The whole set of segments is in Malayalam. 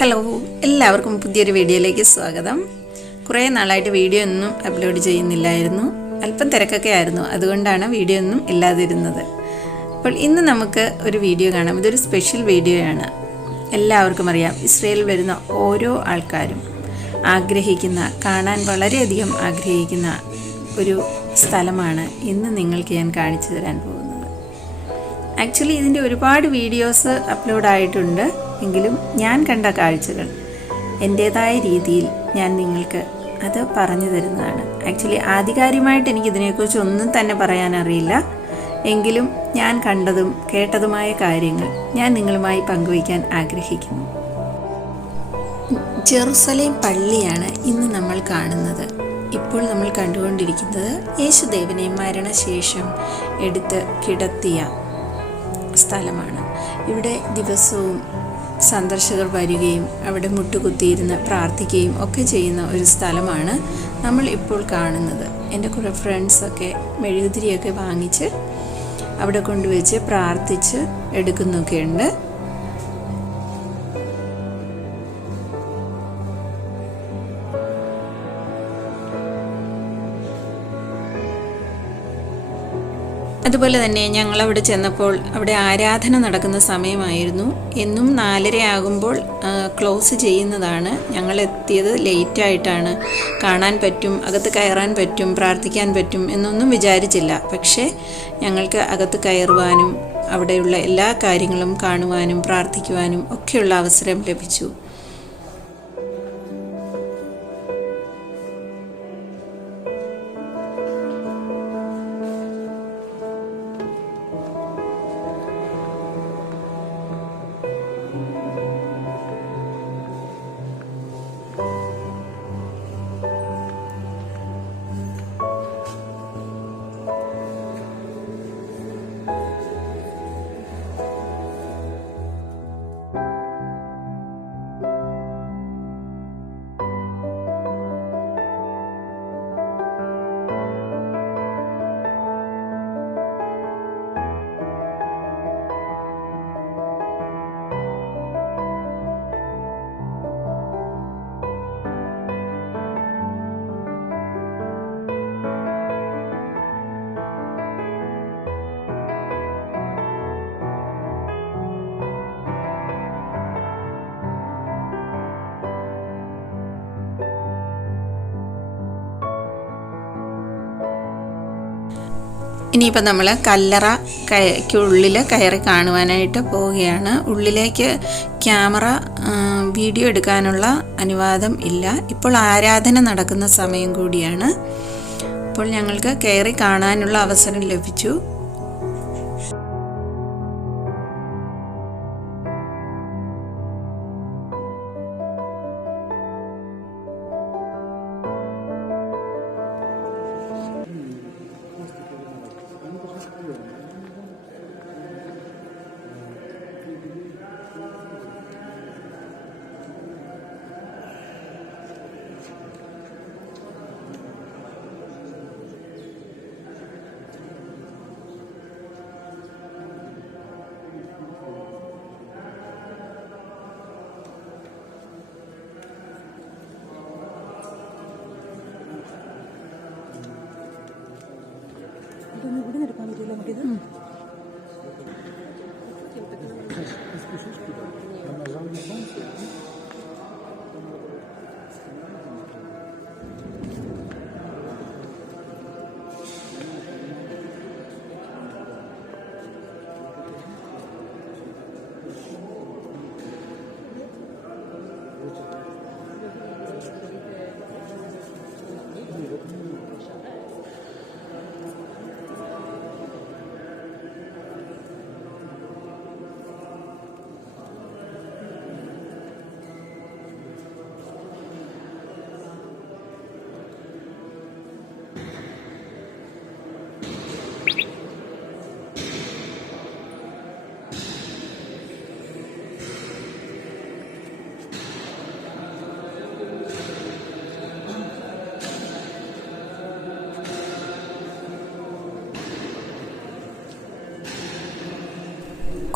ഹലോ, എല്ലാവർക്കും പുതിയൊരു വീഡിയോയിലേക്ക് സ്വാഗതം. കുറേ നാളായിട്ട് വീഡിയോ ഒന്നും അപ്ലോഡ് ചെയ്യുന്നില്ലായിരുന്നു. അല്പം തിരക്കൊക്കെ ആയിരുന്നു, അതുകൊണ്ടാണ് വീഡിയോ ഒന്നും ഇല്ലാതിരുന്നത്. അപ്പോൾ ഇന്ന് നമുക്ക് ഒരു വീഡിയോ കാണാം. ഇതൊരു സ്പെഷ്യൽ വീഡിയോയാണ്. എല്ലാവർക്കും അറിയാം, ഇസ്രയേലിൽ വരുന്ന ഓരോ ആൾക്കാരും ആഗ്രഹിക്കുന്ന, കാണാൻ വളരെയധികം ആഗ്രഹിക്കുന്ന ഒരു സ്ഥലമാണ് ഇന്ന് നിങ്ങൾക്ക് ഞാൻ കാണിച്ചു തരാൻ പോകുന്നത്. ആക്ച്വലി ഇതിൻ്റെ ഒരുപാട് വീഡിയോസ് അപ്ലോഡ് ആയിട്ടുണ്ട്. എങ്കിലും ഞാൻ കണ്ട കാഴ്ചകൾ എൻ്റേതായ രീതിയിൽ ഞാൻ നിങ്ങൾക്ക് അത് പറഞ്ഞു തരുന്നതാണ്. ആക്ച്വലി ആധികാരികമായിട്ട് എനിക്കിതിനെക്കുറിച്ച് ഒന്നും തന്നെ പറയാനറിയില്ല. എങ്കിലും ഞാൻ കണ്ടതും കേട്ടതുമായ കാര്യങ്ങൾ ഞാൻ നിങ്ങളുമായി പങ്കുവയ്ക്കാൻ ആഗ്രഹിക്കുന്നു. ജെറുസലേം പള്ളിയാണ് ഇന്ന് നമ്മൾ കാണുന്നത്. ഇപ്പോൾ നമ്മൾ കണ്ടുകൊണ്ടിരിക്കുന്നത് യേശുദേവനെ മരണശേഷം എടുത്ത് കിടത്തിയ സ്ഥലമാണ്. ഇവിടെ ദിവസവും സന്ദർശകർ വരികയും അവിടെ മുട്ടുകുത്തിയിരുന്ന് പ്രാർത്ഥിക്കുകയും ഒക്കെ ചെയ്യുന്ന ഒരു സ്ഥലമാണ് നമ്മൾ ഇപ്പോൾ കാണുന്നത്. എൻ്റെ കുറേ ഫ്രണ്ട്സൊക്കെ മെഴുകുതിരിയൊക്കെ വാങ്ങിച്ച് അവിടെ കൊണ്ടുവച്ച് പ്രാർത്ഥിച്ച് എടുക്കുന്നൊക്കെയുണ്ട്. അതുപോലെ തന്നെ ഞങ്ങളവിടെ ചെന്നപ്പോൾ അവിടെ ആരാധന നടക്കുന്ന സമയമായിരുന്നു. എന്നും 4:30 ആകുമ്പോൾ ക്ലോസ് ചെയ്യുന്നതാണ്. ഞങ്ങൾ എത്തിയത് ലേറ്റായിട്ടാണ്. കാണാൻ പറ്റും, അകത്ത് കയറാൻ പറ്റും, പ്രാർത്ഥിക്കാൻ പറ്റും എന്നൊന്നും വിചാരിച്ചില്ല. പക്ഷേ ഞങ്ങൾക്ക് അകത്ത് കയറുവാനും അവിടെയുള്ള എല്ലാ കാര്യങ്ങളും കാണുവാനും പ്രാർത്ഥിക്കുവാനും ഒക്കെയുള്ള അവസരം ലഭിച്ചു. ഇനിയിപ്പോൾ നമ്മൾ കല്ലറയ്ക്കുള്ളിൽ കയറി കാണുവാനായിട്ട് പോവുകയാണ്. ഉള്ളിലേക്ക് ക്യാമറ വീഡിയോ എടുക്കാനുള്ള അനുവാദം ഇല്ല. ഇപ്പോൾ ആരാധന നടക്കുന്ന സമയം കൂടിയാണ്. അപ്പോൾ ഞങ്ങൾക്ക് കയറി കാണാനുള്ള അവസരം ലഭിച്ചു. ഇവിടെ എടുക്കാൻ പറ്റില്ല നമുക്കിത്.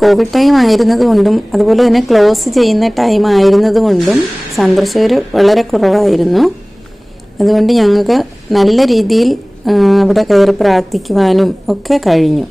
കോവിഡ് ടൈം ആയിരുന്നതുകൊണ്ടും അതുപോലെ തന്നെ ക്ലോസ് ചെയ്യുന്ന ടൈം ആയിരുന്നതുകൊണ്ടും സന്ദർശകർ വളരെ കുറവായിരുന്നു. അതുകൊണ്ട് ഞങ്ങൾക്ക് നല്ല രീതിയിൽ അവിടെ കയറി പ്രാർത്ഥിക്കുവാനും ഒക്കെ കഴിഞ്ഞു.